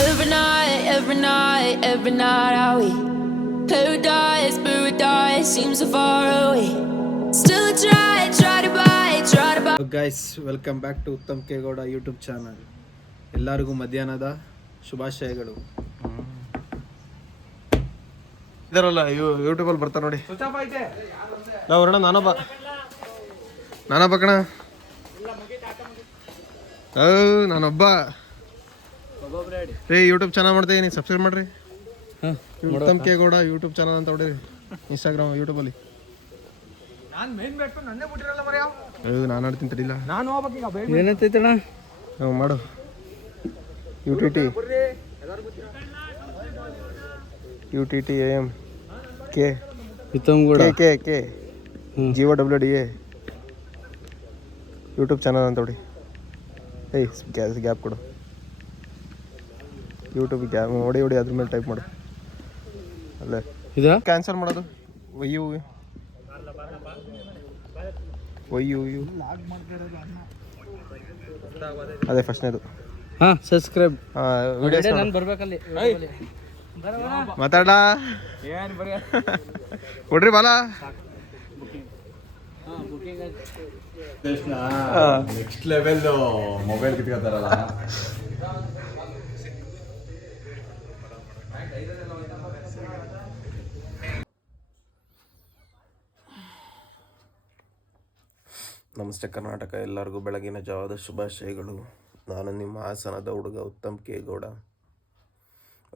Every night are we paradise seems so far away. Still I try to buy. Guys welcome back to Uttam K Gowda YouTube channel. ಎಲ್ಲರಿಗೂ ಮಧ್ಯಾಹ್ನದ ಶುಭಾಶಯಗಳು. ಇದರಲ್ಲ ಯೂಟ್ಯೂಬಲ್ಲಿ ಬರ್ತಾರೆ ನೋಡಿ. ಅವ್ರಣ್ಣ ನಾನೊಬ್ಬ ಕಣ. ನಾನೊಬ್ಬ ರೀ ಯೂಟ್ಯೂಬ್ ಚಾನಲ್ ಮಾಡ್ತಾ ಇದೀನಿ, ಸಬ್ಸ್ಕ್ರೈಬ್ ಮಾಡ್ರಿ. Uttam K Gowda YouTube channel ಅಂತ ಹೊಡೀರಿ ಇನ್ಸ್ಟಾಗ್ರಾಮ್ ಯೂಟ್ಯೂಬಲ್ಲಿ. ನಾನು ಆಡ್ತೀನಿ ತಡಿಲ್ಲ. ಏನಂತೈತಣ್ಣ ಮಾಡು UTT AM K Uttam Gowda K GOWDA YouTube channel ಅಂತ ಹೊಡಿ. ಗ್ಯಾಪ್ ಕೊಡು. ಯೂಟ್ಯೂಬ್ ಗ್ಯಾಪ್ ಹೊಡಿ ಅದ್ರ ಮೇಲೆ ಟೈಪ್ ಮಾಡು. ಅಲ್ಲೇ ಇದಾ ಕ್ಯಾನ್ಸಲ್ ಮಾಡೋದು. ಒಯ್ಯು ಅದೇ ಫಸ್ಟ್ನೇದು. ಹಾಂ ಸಬ್ಸ್ಕ್ರೈಬ್ ವಿಡಿಯೋಸ್ ನಾನು ಬರ್ಬೇಕಲ್ಲಿ ಮಾತಾಡ ಕೊಡ್ರಿ ಬಾಲ. ನೆಕ್ಸ್ಟ್ ಲೆವೆಲ್ ಮೊಬೈಲ್ ಕಿತ್ಕೊತಾರಲ್ಲ. ನಮಸ್ತೆ ಕರ್ನಾಟಕ, ಎಲ್ಲರಿಗೂ ಬೆಳಗಿನ ಜಾವದ ಶುಭಾಶಯಗಳು. ನಾನು ನಿಮ್ಮ ಹಾಸನದ ಹುಡುಗ Uttam K Gowda.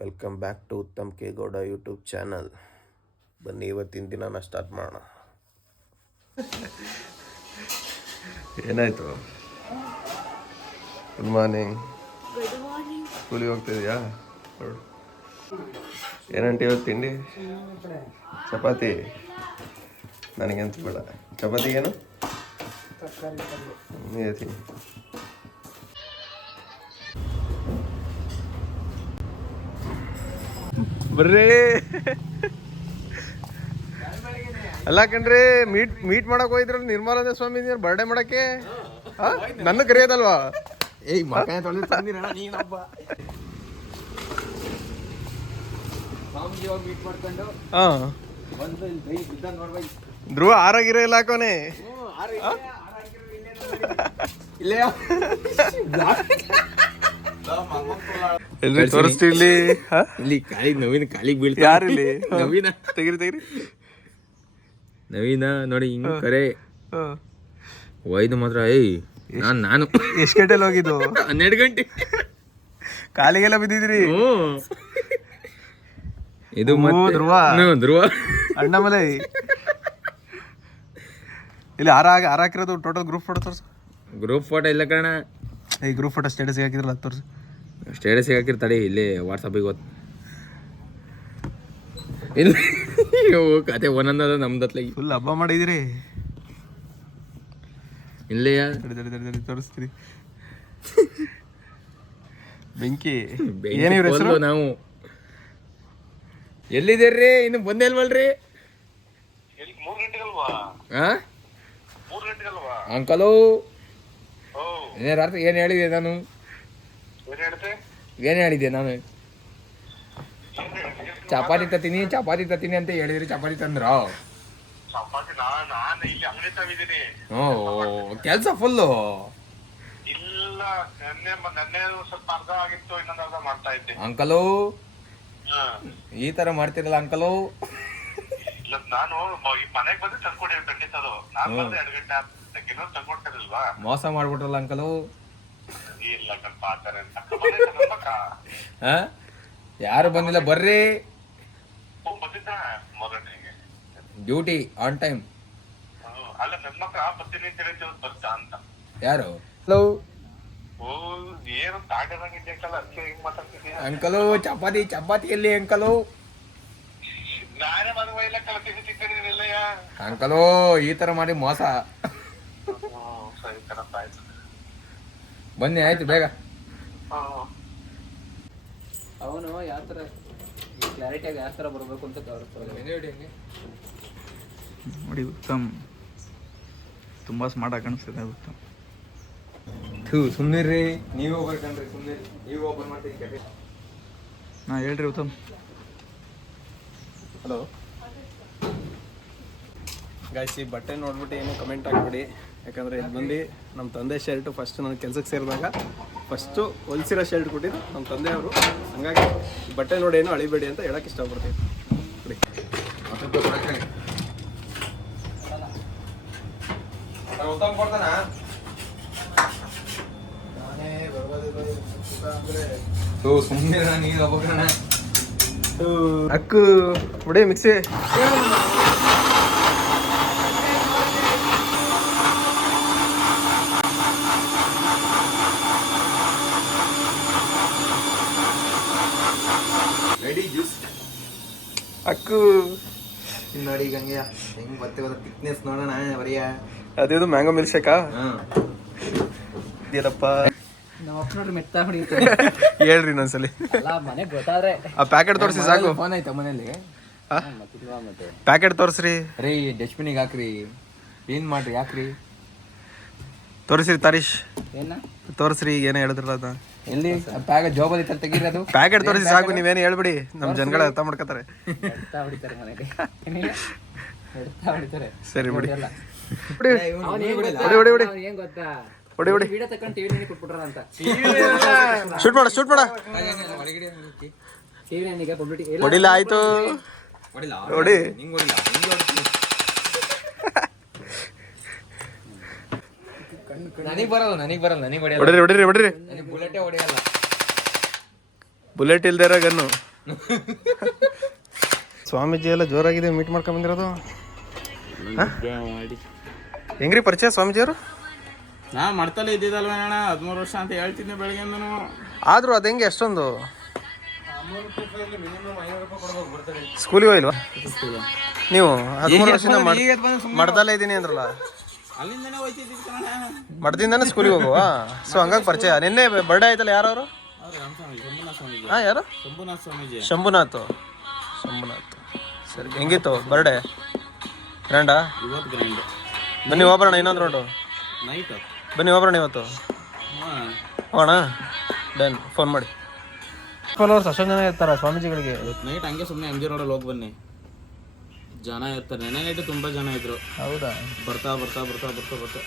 Welcome back to Uttam K Gowda YouTube channel. ಬನ್ನಿ ಇವತ್ತಿನ ದಿನನ ಸ್ಟಾರ್ಟ್ ಮಾಡೋಣ. ಏನಾಯಿತು? Good morning. ಸ್ಕೂಲಿಗೆ ಹೋಗ್ತಿದ್ಯಾ? ಏನಂತ ಇವತ್ತು ತಿಂಡಿ? ಚಪಾತಿ. ನನಗಂತ ಬೇಡ. ಚಪಾತಿಗೇನು? ಬರ್ರಿ. ಅಲ್ಲ ಕಣ್ರಿ, ಮೀಟ್ ಮಾಡಕ್ ಹೋಗಿದ್ರಲ್ಲ ನಿರ್ಮಲಾನಂದ ಸ್ವಾಮಿ ಬರ್ಡೇ ಮಾಡಕ್ಕೆ. ನನ್ನ ಕರೆಯೋದಲ್ವಾ? ಧ್ರುವ ಆರಾಗಿರೋ ಇಲ್ಲ ಹಾಕೋನೆ. ತೋರಿಸ್ತಿರ್ಲಿ ಇಲ್ಲಿ ಕಾಲಿಗೆ ನವೀನ ಕಾಲಿಗೆ ಬೀಳ್ತಾ. ಯಾರಿಲ್ಲಿ? ನವೀನ ತೆಗಿರಿ. ನವೀನ ನೋಡಿ ಹಿಂಗ್ ಕರೆ ಒಯ್ದು ಮಾತ್ರ. ನಾನು ಎಷ್ಟು ಗಂಟೆಲಿ ಹೋಗಿದ್ದು? 12 ಗಂಟೆ. ಕಾಲಿಗೆಲ್ಲ ಬಿದ್ದಿದ್ರಿ? ಇದು ಧ್ರುವ ಅಣ್ಣ ಮಲೆ. ಇಲ್ಲಿ ಆರ ಹಾಕಿರೋದು ಟೋಟಲ್ ಗ್ರೂಪ್ ಫೋಟೋ ತೋರ್ಸು. ಗ್ರೂಪ್ ಫೋಟೋ ಇಲ್ಲ ಕಣ. ಈ ಗ್ರೂಪ್ ಫೋಟೋ ಸ್ಟೇಟಸ್ ಹಾಕಿದ್ರಲ್ಲ ಅದು ತೋರ್ಸು. ಸ್ಟೇಟಸ್ ಹಾಕಿರ್ತಾಳೆ ಇಲ್ಲಿ ವಾಟ್ಸಪ್ಪಿಗೆ ಗೊತ್ತು. ಇಲ್ಲ ಕತೆ ಒಂದೊಂದ ನಮ್ದತ್ಲ ಫುಲ್ ಹಬ್ಬ ಮಾಡಿದಿರಿ. ಇಲ್ಲೆಯ ತೋರಿಸ್ತೀರಿ ಬೆಂಕಿ. ನಾವು ಎಲ್ಲಿದ್ದೀರ್ರಿ? ಇನ್ನು ಬಂದೇ ಇಲ್ವಲ್ರಿ? ಅಂಕಲು ಏನ್ ಹೇಳಿದೆ ನಾನು? ಏನ್ ಹೇಳಿದೆ ನಾನು? ಚಪಾತಿ ತತ್ತೀನಿ ಅಂತ ಹೇಳಿದ್ರಿ. ಚಪಾತಿ ತಂದ್ರ? ಕೆಲ್ಸ ಫುಲ್ಲು. ಅಂಕಲು ಈ ತರ ಮಾಡ್ತಿರಲ್ಲ ಅಂಕಲು. ಮೋಸ ಮಾಡ್ಬಿಟ್ರಲ್ಲ ಅಂಕಲು. ಯಾರು ಬಂದಿಲ್ಲ ಬರ್ರಿ. Duty on time. ಯಾರು? ಹಲೋ ಅಂಕಲು ಚಪಾತಿ ಎಲ್ಲಿ ಅಂಕಲು? ಅಂಕಲು ಈ ತರ ಮಾಡಿ ಮೋಸ. ಬನ್ನಿ ಆಯ್ತು ಬೇಗ. ಅವನು ಯಾವ ಥರ ಕ್ಲಾರಿಟಿಯಾಗಿ ಯಾವ ಥರ ಬರಬೇಕು ಅಂತ ನೋಡಿ. ಉತ್ತಮ್ ತುಂಬ ಸ್ಮಾರ್ಟ್ ಆಗಿ ಕಾಣಿಸ್ತಿದೆ. ಉತ್ತಮ್ ಸುಮ್ಮನಿರ್ರಿ, ನೀವೇ ಹೋಗ್ಬೇಕನ್ರಿ. ಸುಮ್ಮನೆ ನೀವು ಓಪನ್ ಮಾಡ್ತೀರಿ ಕೆಫೆ. ಹಾಂ ಹೇಳ್ರಿ ಉತ್ತಮ್. ಹಲೋ ಗಾಯ್ಸ್, ಈ ಬಟ್ಟೆ ನೋಡ್ಬಿಟ್ಟು ಏನು ಕಮೆಂಟ್ ಹಾಕ್ಬಿಡಿ. ಯಾಕಂದರೆ ಇದು ಬಂದು ನಮ್ಮ ತಂದೆ ಶರ್ಟು. ಫಸ್ಟ್ ನಾನು ಕೆಲಸಕ್ಕೆ ಸೇರಿದಾಗ ಫಸ್ಟು ಹೊಲಿಸಿರೋ ಶರ್ಟ್ ಕೊಟ್ಟಿದ್ದು ನಮ್ಮ ತಂದೆಯವರು. ಹಂಗಾಗಿ ಈ ಬಟ್ಟೆ ನೋಡಿ ಏನು ಅಳಿಬೇಡಿ ಅಂತ ಹೇಳೋಕ್ಕೆ ಇಷ್ಟಪಡ್ತೀನಿ. ಬಿಡಿ ಅಕ್ಕು ಬಿಡಿ ಮಿಕ್ಸಿ. ಅಕ್ಕು ನೋಡಿ ಗಂಗೆಯ ಹೆಂಗ್ ಬರ್ತೀವಲ್ಲ ಥಿಕ್ನೆಸ್ ನೋಡೋಣ ಬರಿಯ. ಅದೇದು ಮ್ಯಾಂಗೋ ಮಿಲ್ಕ್ ಶೇಕಾ ಏನಪ್ಪ? ನಮ್ಮ ಅಪ್ಪ ನೋಡ್ರಿ ಮೆತ್ತ ಹೊಡಿಯುತ್ತೆ. ಹೇಳ್ರಿ ಇನ್ನೊಂದ್ಸಲಿ. ಅಲ್ಲ ಮನೆಗೆ ಗೊತ್ತಾದ್ರೆ ಆ ಪ್ಯಾಕೆಟ್ ತೋರಿಸಿ ಸಾಕು. ಫೋನ್ ಆಯ್ತಾ ಮನೇಲಿ? ಮತ್ತೆ ಪ್ಯಾಕೆಟ್ ತೋರಿಸ್ರಿ. ರೀ ಡಸ್ಟ್ಬಿನಿಗೆ ಹಾಕ್ರಿ, ಕ್ಲೀನ್ ಮಾಡ್ರಿ, ಯಾಕ್ರಿ ತೋರಿಸ್ರಿ ತಾರೀಶ್, ಏನ ತೋರಿಸ್ರಿ. ಈಗ ಏನೋ ಹೇಳಿದ್ರಲ್ಲ ಅದ ಎಲ್ಲಿ ಪ್ಯಾಕೆಟ್ ಜಾಬಲ್ಲಿ ತೆಗಿರೋದು? ಪ್ಯಾಕೆಟ್ ತೋರಿಸಿ ಸಾಕು, ನೀವೇನು ಹೇಳ್ಬಿಡಿ, ನಮ್ಮ ಜನಗಳ ಅರ್ಥ ಮಾಡ್ಕೋತಾರೆ. ಎಡ್ತಾ ಹೊಡಿತಾರೆ ಮನೆಗೆ, ಎಡ್ತಾ ಹೊಡಿತಾರೆ. ಸರಿ ಬಿಡಿ. ಅವ್ನು ಏನ್ ಗೊತ್ತಾ? ಹೊಡಿ, ಹೊಡಿ. ಅವ್ನು ಏನ್ ಗೊತ್ತಾ? ಹೊಡಿ ಹೊಡಿ. ವಿಡಿಯೋ ತಕೊಂಡು ಟಿವಿ ಕೊಟ್ಬಿಟ್ರ ಅಂತ. ಶೂಟ್ ಮಾಡ, ಶೂಟ್ ಮಾಡ. ಟಿವಿ ನನಗೆ ಪಬ್ಲಿಟಿ ಹೊಡಿಲ್ಲ, ಆಯ್ತು ಹೊಡಿ. ನನಗೆ ಬರಲ್ಲ, ನನಗೆ ಬರಲ್ಲ, ನನಗೆ ಹೊಡೆಯಲ್ಲ. ಹೊಡಿರಿ ಹೊಡಿರಿ ಹೊಡಿರಿ. ನನಗೆ ಬುಲೆಟೇ ಹೊಡೆಯಲ್ಲ. ಬುಲೆಟ್ ಇಲ್ದೇ ಇರೋ ಗನ್ನು. ಸ್ವಾಮೀಜಿ ಎಲ್ಲ ಜೋರಾಗಿದೆ, ಮೀಟ್ ಮಾಡ್ಕೊಂಡ್ ಬಂದಿರೋದು. ಹೆಂಗ್ರಿ ಪರಿಚಯ ಸ್ವಾಮೀಜಿಯವರು? ನಾ ಮಾಡ್ತಲೇ ಇದ್ದಿದ್ದಲ್ವ ಅಣ್ಣ, 13 ವರ್ಷ ಅಂತ ಹೇಳ್ತಿದ್ದೆ ಬೆಳಗ್ಗೆಂದನು. ಆದ್ರೂ ಅದು ಹೆಂಗೆ ಅಷ್ಟೊಂದು? ಸ್ಕೂಲಿಗೆ ಹೋಗಿಲ್ವಾ ನೀವು? 13 ವರ್ಷದಿಂದ ಮಡ್ದಲ್ಲೇ ಇದ್ದೀನಿ ಅಂದ್ರಲ್ಲ, ಅಲ್ಲಿಂದನೇ ಹೋಯ್ತಿದ್ದಿದ್ದು ಕಣ. ಮಡ್ದಿಂದಾನೆ ಸ್ಕೂಲಿಗೆ ಹೋಗುವ. ಸೊ ಹಂಗಾಗಿ ಪರಿಚಯ. ನಿನ್ನೆ ಬರ್ಡೇ ಆಯ್ತಲ್ಲ, ಯಾರವರು? ಹಾಂ, ಯಾರು? ಶಂಭುನಾಥ್ ಸ್ವಾಮೀಜಿ. ಶಂಭುನಾಥ್. ಸರಿ, ಹೆಂಗಿತ್ತು ಬರ್ಡೇ? ಗ್ರ್ಯಾಂಡಾ? ಇವತ್ತು ಗ್ರ್ಯಾಂಡ್. ಬನ್ನಿ ಹೋಗೋಣ ಇನ್ನೊಂದು ರೌಂಡು. ನೈಟ್ ಬನ್ನಿ ಹೋಗೋಣ ಇವತ್ತು. ಹೋಗೋಣ, ಡನ್. ಫೋನ್ ಮಾಡಿ. ಫಾಲೋವರ್ಸ್ ಅಷ್ಟೊಂದು ಜನ ಇರ್ತಾರ ಸ್ವಾಮೀಜಿಗಳಿಗೆ. ಇವತ್ತು ನೈಟ್ ಹಂಗೆ ಸುಮ್ಮನೆ MG ರೋಡಲ್ಲಿ ಹೋಗಿ ಬನ್ನಿ, ಜನ ಇರ್ತಾರೆ. ನೆನೆ ನೈಟ್ ತುಂಬ ಜನ ಇದ್ರು. ಹೌದಾ? ಬರ್ತಾ ಬರ್ತಾ ಬರ್ತಾ ಬರ್ತಾ ಬರ್ತಾ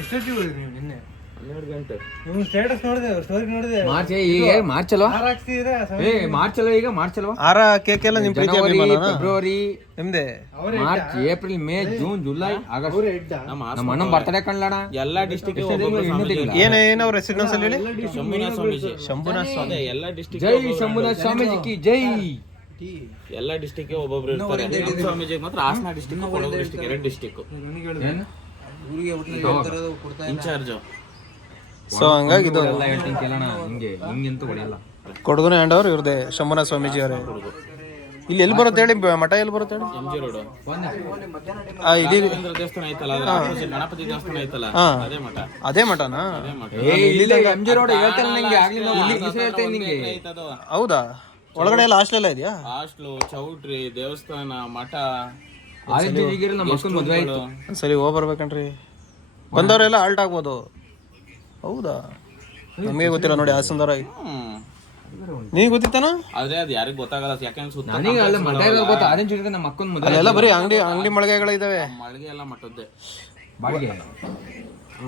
ಎಷ್ಟೊತ್ತಿಗೆ ನೀವು ನಿನ್ನೆ? 12 ಗಂಟೆ. ನಿಮ್ಮ ಸ್ಟೇಟಸ್ ನೋಡಿದೆ, ಸ್ಟೋರಿ ನೋಡಿದೆ. ಮಾರ್ಚ್ ಈಗ ಮಾರ್ಚ್ ಅಲ್ವಾ? ಮಾರ್ಚ್ ಅಲ್ವಾ? ಈಗ ಮಾರ್ಚ್ ಅಲ್ವಾ? ಆರ ಕೇಕ್ ಎಲ್ಲ ನಿಮ್ಮ ಪ್ರೀತಿ ಅಭಿಮಾನನಾ? ಫೆಬ್ರವರಿ, ನಿಮ್ದೆ? March, April, May, June, July, August. ನಮ್ಮ ಅಣ್ಣ ಬರ್ತಡೇ ಕಣ್ಲಣ. ಎಲ್ಲ ಡಿಸ್ಟಿಕ್ ಏನೇನು ಅವ್ರ ಹೆಸರು ಇನ್ನೊಂದ್ಸಲ ಹೇಳಿ. ಶಂಭುನಾಥ್ ಸ್ವಾಮೀಜಿ. ಶಂಭುನಾಥ್ ಸ್ವಾಮಿ. ಅದೇ ಎಲ್ಲ ಡಿಸ್ಟಿಕ್. ಜೈ ಶಂಭುನಾಥ್ ಸ್ವಾಮೀಜಿ ಕಿ ಜೈ. ಎಲ್ಲ ಡಿಸ್ಟಿಕ್ ಒಬ್ಬೊಬ್ರು ಇರ್ತಾರೆ. ನಮ್ಮ ಸ್ವಾಮೀಜಿಗೆ ಮಾತ್ರ Hassan district, Kodagu district, 2 district in charge. So ಹಂಗಾಗಿ ಇದು ಎಲ್ಲ ಹೇಳ್ತೀನಿ ಕೇಳೋಣ. ಹಿಂಗೆಂತೂ ಹೊಡೆಯಲ್ಲ. ಕೊಡಗುನ ಹ್ಯಾಂಡ್ ಅವ್ರು ಇವ್ರದೇ, ಶಂಭುನಾಥ್ ಸ್ವಾಮೀಜಿ ಅವರೇ. ಇಲ್ಲಿ ಎಲ್ಲಿ ಬರುತ್ತೆ ಹೇಳಿ, ಮಠ ಎಲ್ಲಿ ಬರುತ್ತೆ ಹೇಳಿ? MG ರೋಡ್ ಇದು ದೇವಸ್ಥಾನ ಐತಲ್ಲ, ಅದ್ರ opposite ಗಣಪತಿ ದೇವಸ್ಥಾನ ಐತಲ್ಲ, ಅದೇ ಮಠ. ಅದೇ ಮಠನಾ? MG ರೋಡ್ ಹೇಳ್ತಾರೆ ನಂಗೆ, ಆಗ್ಲಿಲ್ಲ ಇಲ್ಲಿ ಹೆಸರು ಹೇಳ್ತೇನೆ ನಿಂಗೆ. ಐತದು. ಹೌದಾ? ಒಳಗಡೆ ಎಲ್ಲ ಹಾಸ್ಟೆಲ್ ಇದೆಯಾ? ಹಾಸ್ಟ್ಲು, ಚೌಟ್ರಿ, ದೇವಸ್ಥಾನ, ಮಠ. ಆದಿತ್ಯಗಿರಿ ನಮ್ಮ ಮಕ್ಕಳು ಮದುವೆ ಆಯ್ತು. ಒಂದ್ಸಲಿ ಹೋಗಿ ಬರ್ಬೇಕನ್ರಿ. ಬಂದವರೆಲ್ಲ ಆಲ್ಟ್ ಆಗ್ಬೋದು. ಹೌದಾ? ನಮಗೆ ಗೊತ್ತಿಲ್ಲ ನೋಡಿ, ಹಾಸನದವ್ರ. ನಿನಗೆ ಗೊತ್ತಿತ್ತಾನ? ಆದ್ರೆ ಅದು ಯಾರಿಗೂ ಗೊತ್ತಾಗಲ್ಲ, ಯಾಕಂದ್ರೆ ಸುತ್ತ ನನಗೆ ಅಲ್ಲ ಮಠ ಗೊತ್ತಾ. ಆದಿತ್ಯಗಿರಿ ನಮ್ಮ ಮಕ್ಕಳು ಮದುವೆ. ಅಲ್ಲೆಲ್ಲ ಬರೀ ಅಂಗಡಿ ಮಳಿಗೆಗಳಿದಾವೆ. ಮಳಿಗೆ ಎಲ್ಲ ಮಠದ್ದೆ. ಬಾಡಿಗೆ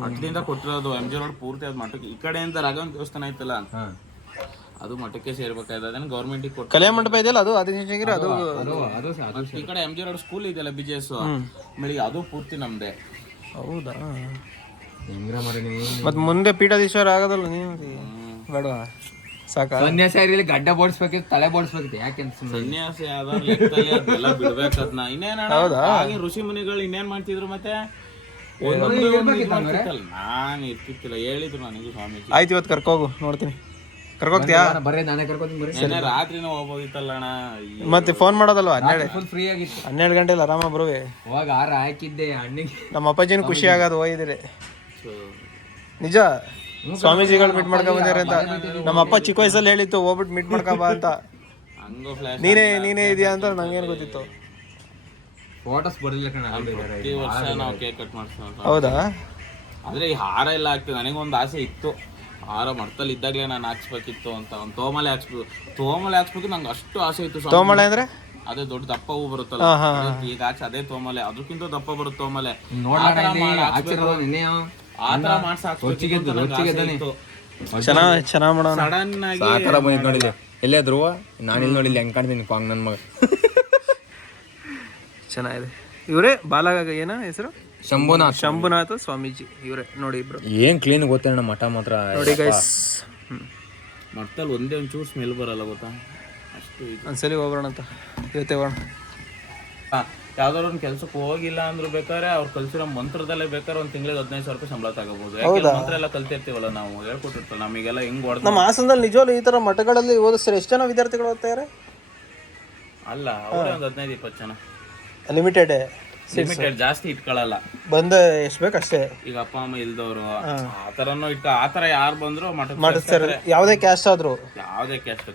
ಮಠದಿಂದ ಕೊಟ್ಟಿರೋದು. MG ರೋಡ್ ಪೂರ್ತಿ ಅದು ಮಠಕ್ಕೆ. ಈ ಕಡೆಯಿಂದ ರಾಘವನ್ ದೇವಸ್ಥಾನ ಐತಲ್ಲ, ಅದು ಮಠಕ್ಕೆ ಸೇರ್ಬೇಕಾಯ್ತು. ಅದನ್ನ ಗೌರ್ಮೆಂಟಿಗೆ ಕೊಟ್ಟು ಕಲ್ಯಾಣ ಮಂಟಪ ಇದೆಯಲ್ಲ, ಅದು ಆದಿತ್ಯಗಿರಿ. ಅದು ಈ ಕಡೆ MG ರೋಡ್ ಸ್ಕೂಲ್ ಇದೆಯಲ್ಲ, BJS ಬೆಳಿಗ್ಗೆ, ಅದು ಪೂರ್ತಿ ನಮ್ದೆ. ಹೌದಾ? ಹೆಂಗ್ರ ಮರ ನೀವು. ಮತ್ತೆ ಮುಂದೆ ಪೀಠಾಧೀಶ್ವರ ಆಗೋದಲ್ಲ ನೀವು? ಬೇಡವಾ? ಸಾಕ? ಸನ್ಯಾಸ ಇರಲಿ, ಗಡ್ಡ ಬೋಡಿಸ್ಬೇಕಿತ್ತು, ತಲೆ ಬೋಡಿಸ್ಬೇಕಿತ್ತು. ಯಾಕೆ ಸನ್ಯಾಸಿ ಆದ ಲೆಕ್ಕದಲ್ಲಿ ಅದೆಲ್ಲ ಬಿಡ್ಬೇಕದ್ನ. ಇನ್ನೇನ ಹಾಗೆ ಋಷಿ ಮುನಿಗಳು ಇನ್ನೇನ್ ಮಾಡ್ತಿದ್ರು ಮತ್ತೆ? ನಾನು ಇರ್ತಿತ್ತಿಲ್ಲ, ಹೇಳಿದ್ರು ನನಗೂ ಸ್ವಾಮೀಜಿ. ಆಯ್ತು, ಇವತ್ತು ಕರ್ಕೋಗು, ನೋಡ್ತೀನಿ. ಕರ್ಕೋಗ್ತೀಯಾ? ಬರ್ರಿ, ನಾನೇ ಕರ್ಕೋತೀನಿ ಬರ್ರಿ. ರಾತ್ರಿನೂ ಹೋಗ್ಬೋದಿತ್ತಲ್ಲ ಅಣ್ಣ. ಮತ್ತೆ ಫೋನ್ ಮಾಡೋದಲ್ವ? 12 ಫುಲ್ ಫ್ರೀ ಆಗಿತ್ತು. 12 ಗಂಟೆಲಿ ಆರಾಮ ಬರುವೆ. ಹೋಗ ಆರ ಹಾಕಿದ್ದೆ ಅಣ್ಣಿಗೆ. ನಮ್ಮ ಅಪ್ಪಾಜಿನ ಖುಷಿ ಆಗೋದು ಹೋಗಿದ್ರೆ. ನಿಜ, ಸ್ವಾಮೀಜಿಗಳು ಮೀಟ್ ಮಾಡ್ಕೊಂಡ್ ಬಂದಿರ ಅಂತ ನಮ್ಮ ಅಪ್ಪ ಚಿಕ್ಕ ವಯಸ್ಸಲ್ಲಿ ಹೇಳಿತ್ತು, ಹೋಗ್ಬಿಟ್ಟು ಮೀಟ್ ಮಾಡ್ಕೊಂಬ ಅಂತ. ಹಂಗೋ ಫ್ಲಾಶ್ ನೀನೇ ಇದೆಯಾ ಅಂತ ನಂಗೇನು ಗೊತ್ತಿತ್ತು. ಫೋಟೋಸ್ ಬರಲಿಲ್ಲ ಕಣ. ಪ್ರತಿ ವರ್ಷ ನಾವು ಕೇಕ್ ಕಟ್ ಮಾಡ್ತೀವಿ. ಹೌದಾ? ಆದ್ರೆ ಈ ಹಾರ ಎಲ್ಲ ಆಗ್ತದೆ. ನನಗೊಂದು ಆಸೆ ಇತ್ತು, ಆರ ಮಠದಲ್ಲಿ ಇದ್ದಾಗಲೇ ನಾನು ಹಾಕ್ಸ್ಬೇಕಿತ್ತು ಅಂತ ಒಂದು ತೋಮಲೆ ಹಾಕ್ಸ್ಬೇಕು ನಂಗೆ ಅಷ್ಟು ಆಸೆ ಇತ್ತು. ತೋಮಳೆ ಅಂದ್ರೆ ಅದೇ ದೊಡ್ಡ ದಪ್ಪ ಹೂ ಬರುತ್ತಲ್ಲ, ಈಗ ಹಾಕ್ಸಿ ಅದೇ ತೋಮಲೆ, ಅದಕ್ಕಿಂತ ದಪ್ಪ ಬರುತ್ತೆ ತೋಮಲೆ. ಆ ಥರ ಮಾಡ್ಸಿ ಹಾಕ್ಸ್ಬೇಕು. ಚೆನ್ನಾಗ್ ಮಾಡೋಣ. ಸಡನ್ ಆಗಿ ಸಾಕಾರ ಬಂದಿದ್ದು ನೋಡಿಲ್ಲ ಎಲ್ಲೇ ಧ್ರುವ, ನಾನು ಇಲ್ಲಿ ನೋಡಿಲ್ಲ, ಹೆಂಗ್ ಕಾಣ್ತೀನಿ ಪಾಂಗ್ ನನ್ನ ಮಗ. ಚೆನ್ನಾಗಿದೆ. ಇವರೇ ಏನ ಹೆಸರು? ಶಂಭುನಾಥ ಸ್ವಾಮೀಜಿ ಇವರೇ ನೋಡಿ ಇಬ್ರು. ಏನ್ ಕ್ಲೀನ್ ಗೊತ್ತೇನ ಮಠ ಮಾತ್ರ ನೋಡಿ ಗೈಸ್. ಮಠದಲ್ಲಿ ಒಂದೇ ಒಂಚೂರು ಸ್ಮೆಲ್ ಬರಲ್ಲ ಗೊತ್ತಾ, ಅಷ್ಟು ಇದು. ಒಂದ್ಸಲಿ ಹೋಗೋಣ ಅಂತ ಇವತ್ತೇ ಹೋಗೋಣ. ಯಾವ್ದಾದ್ರು ಒಂದು ಕೆಲ್ಸಕ್ಕೆ ಹೋಗಿಲ್ಲ ಅಂದ್ರೂ ಬೇಕಾದ್ರೆ ಅವ್ರು ಕಲ್ಸಿರೋ ಮಂತ್ರದಲ್ಲೇ ಬೇಕಾದ್ರೆ ಒಂದು ತಿಂಗಳಿಗೆ 15,000 ರೂಪಾಯಿ ಸಂಬಳ ತಗೋಬಹುದು. ಯಾಕೆ ಮಂತ್ರ ಎಲ್ಲ ಕಲ್ತಿರ್ತೀವಲ್ಲ ನಾವು, ಹೇಳ್ಕೊಟ್ಟಿರ್ತಲ್ಲ ನಮಗೆಲ್ಲ ಹೆಂಗ್ ಹೊಡೆದ. ನಮ್ಮ ಹಾಸನದಲ್ಲಿ ನಿಜವಾಗ್ಲೂ ಈ ತರ ಮಠಗಳಲ್ಲಿ ಓದಿಸ್ತಾರೆ. ಎಷ್ಟು ಜನ ವಿದ್ಯಾರ್ಥಿಗಳು ಓದ್ತಾರೆ? ಅಲ್ಲ ಅವರೇ ಒಂದು 15-20 ಜನ. ಲಿಮಿಟೆಡ್ ಜಾಸ್ತಿ ಇಟ್ಕೊಳ್ಳಲ್ಲ. ಬಂದ ಎಷ್ಟು ಬೇಕು ಅಷ್ಟೇ. ಈಗ ಅಪ್ಪ ಅಮ್ಮ ಇಲ್ದವ್ರು ಆತರನು ಆತರ ಯಾರು ಬಂದ್ರು ಮಾಡಿಸ್ತಾರೆ. ಯಾವುದೇ ಕ್ಯಾಸ್ಟ್ ಆದ್ರು, ಯಾವ್ದೇ ಕ್ಯಾಸ್ಟ್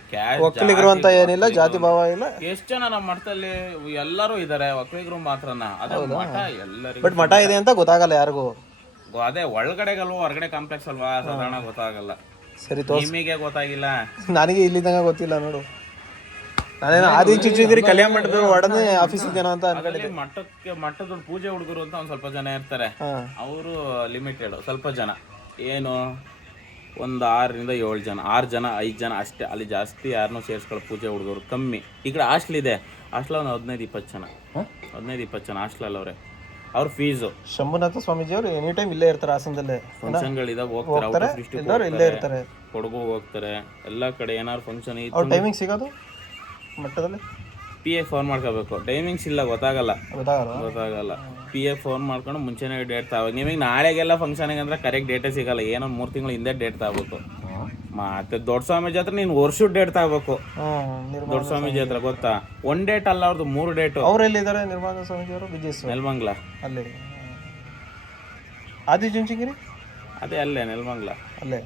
ಒಕ್ಕಲಿಗರು ಅಂತ ಏನಿಲ್ಲ, ಜಾತಿ ಭಾವ ಇಲ್ಲ. ಎಷ್ಟ್ ಜನ ನಮ್ಮ ಮಠದಲ್ಲಿ ಎಲ್ಲರೂ ಇದಾರೆ, ಒಕ್ಕಲಿಗರು ಮಾತ್ರನ. ಅದೇ ಮಠ ಎಲ್ಲರಿಗೂ. ಬಟ್ ಮಠ ಇದೆ ಅಂತ ಗೊತ್ತಾಗಲ್ಲ ಯಾರಿಗೂ. ಅದೇ ಒಳಗಡೆಗಲ್ವ ಹೊರಗಡೆ ಕಾಂಪ್ಲೆಕ್ಸ್ ಅಲ್ವಾ, ಸಾಧಾರಣ ಗೊತ್ತಾಗಲ್ಲ. ಸರಿ, ನಿಮಗೆ ಗೊತ್ತಾಗಿಲ್ಲ, ನನಗೆ ಇಲ್ಲಿದ್ದಂಗ ಗೊತ್ತಿಲ್ಲ ನೋಡು. ನಾನೇನು ಆದಿ ಚುಚ್ಚಿದ್ರಿ ಕಲ್ಯಾಣ ಮಠದ ಒಡನೆ ಆಫೀಸ್ ಇದ್ದೇನೋ ಅಂತ ಅನ್ಕೊಂಡಿದ್ದೆ. ಮಠದ ಪೂಜೆ ಹುಡುಗರು ಅಂತ ಒಂದ್ ಸ್ವಲ್ಪ ಜನ ಇರ್ತಾರೆ, ಅವರು ಲಿಮಿಟೆಡ್. ಸ್ವಲ್ಪ ಜನ ಏನು ಒಂದು 6ರಿಂದ 7 ಜನ, 6 ಜನ 5 ಜನ ಅಷ್ಟೇ. ಅಲ್ಲಿ ಜಾಸ್ತಿ ಯಾರನ್ನೂ ಸೇರಿಸ್ಕೊಳ್ಳೋ ಪೂಜೆ ಹುಡುಗರು ಕಮ್ಮಿ. ಈ ಕಡೆ ಹಾಸ್ಟೆಲ್ ಇದೆ, ಹಾಸ್ಟೆಲ್ ಒಂದು 15-20 ಜನ, 15-20 ಜನ ಹಾಸ್ಟೆಲ್ ಅವ್ರೆ. ಅವ್ರ ಫೀಸು. ಶಂಭುನಾಥ ಸ್ವಾಮೀಜಿ ಅವರು ಎನಿ ಟೈಮ್ ಇಲ್ಲೇ ಇರ್ತಾರೆ ಹಾಸನದಲ್ಲೇ. ಫಂಕ್ಷನ್ಗಳಿದಾಗ ಹೋಗ್ತಾರೆ, ಇಲ್ಲೇ ಇರ್ತಾರೆ, ಕೊಡಗು ಹೋಗ್ತಾರೆ, ಎಲ್ಲ ಕಡೆ ಏನಾದ್ರು ಫಂಕ್ಷನ್. ಅವ್ರ ಟೈಮಿಂಗ್ ಸಿಗೋದು ಮಟ್ಟದಲ್ಲಿ PA ಫೋನ್ ಮಾಡ್ಕೋಬೇಕು. ಟೈಮಿಂಗ್ಸ್ ಇಲ್ಲ, ಗೊತ್ತಾಗಲ್ಲ. PA ಫೋನ್ ಮಾಡ್ಕೊಂಡು ಮುಂಚೆನೇ ಡೇಟ್ ತಗೋಬೇಕು. ನಿಮಗೆ ನಾಳೆಗೆಲ್ಲ ಫಂಕ್ಷನ್ಗೆ ಅಂದ್ರೆ ಕರೆಕ್ಟ್ ಡೇಟೇ ಸಿಗಲ್ಲ, ಏನೋ 3 ತಿಂಗಳು ಹಿಂದೆ ಡೇಟ್ ತಗೋಬೇಕು. ಮತ್ತೆ ದೊಡ್ಡ ಸ್ವಾಮೀಜಿ ಹತ್ರ ನೀನು ವರ್ಷದ ಡೇಟ್ ತಗೋಬೇಕು. ದೊಡ್ಡ ಸ್ವಾಮೀಜಿ ಹತ್ರ ಗೊತ್ತಾ, 1 ಡೇಟ್ ಅಲ್ಲ ಅವ್ರದ್ದು 3 ಡೇಟು. ಅವರೆಲ್ಲಿದ್ದಾರೆ ನಿರ್ಮಲ ಸ್ವಾಮೀಜಿ ಅವರು? ನೆಲಮಂಗ್ಲ. ಅಲ್ಲಿ ಆದಿಚುಂಚನಗಿರಿ ಅದೇ ಅಲ್ಲೇ ನೆಲಮಂಗ್ಲ. ಅಲ್ಲೇ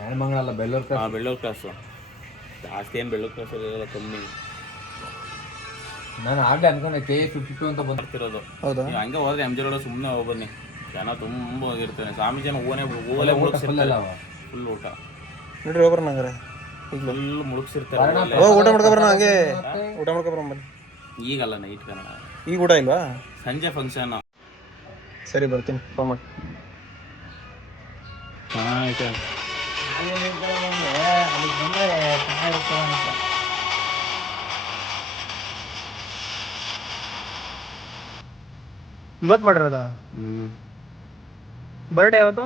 ನೆಲಮಂಗ್ಲ ಅಲ್ಲ, ಬೆಳ್ಳೂರು ಕ್ರಾಸು. ಜಾಸ್ತಿ ಏನು ಬೆಳ್ಳೂರು ಕ್ರಾಸಲ್ಲಿ ಕಮ್ಮಿ. ನಾನು ಆಗ್ಲೇ ಅನ್ಕೊಂಡೆ KA52 ಅಂತ ಬರ್ತಿರೋದು. ಹೌದಾ? ನೀವು ಹಂಗೆ ಹೋದ್ರೆ MG ರೋಡ್ ಸುಮ್ಮನೆ ಹೋಗ್ಬನ್ನಿ, ಜನ ತುಂಬ ಹೋಗಿರ್ತಾನೆ. ಸ್ವಾಮೀಜಿನ ಓಲೆ ಮುಳುಗ್ಸಿರ್ತಾರೆ, ಫುಲ್ ಊಟ ನೋಡ್ರಿ. ಹೋಗ್ಬರೋಣ ಹಂಗಾರೆ, ಫುಲ್ ಮುಳುಗ್ಸಿರ್ತಾರೆ. ಊಟ ಮಾಡ್ಕೊಬರೋಣ, ಹಂಗೆ ಊಟ ಮಾಡ್ಕೊಬರೋಣ ಬನ್ನಿ. ಈಗಲ್ಲ, ನೈಟ್ ಕನ್ನಡ. ಈಗ ಊಟ ಇಲ್ವಾ? ಸಂಜೆ ಫಂಕ್ಷನ್. ಸರಿ, ಬರ್ತೀನಿ, ಫೋನ್ ಮಾಡಿ. ಇವತ್ತು ಮಾಡಿರೋದ? ಬರ್ಡೇ ಯಾವತ್ತು?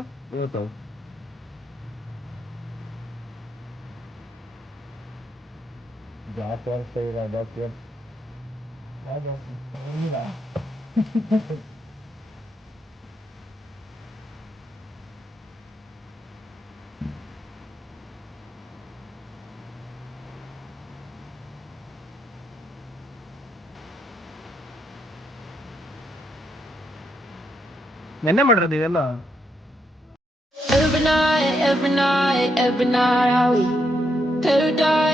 ನೆನ್ನೆ ಮಾಡಿರೋದು ಇವೆಲ್ಲ. Every night, I we could die.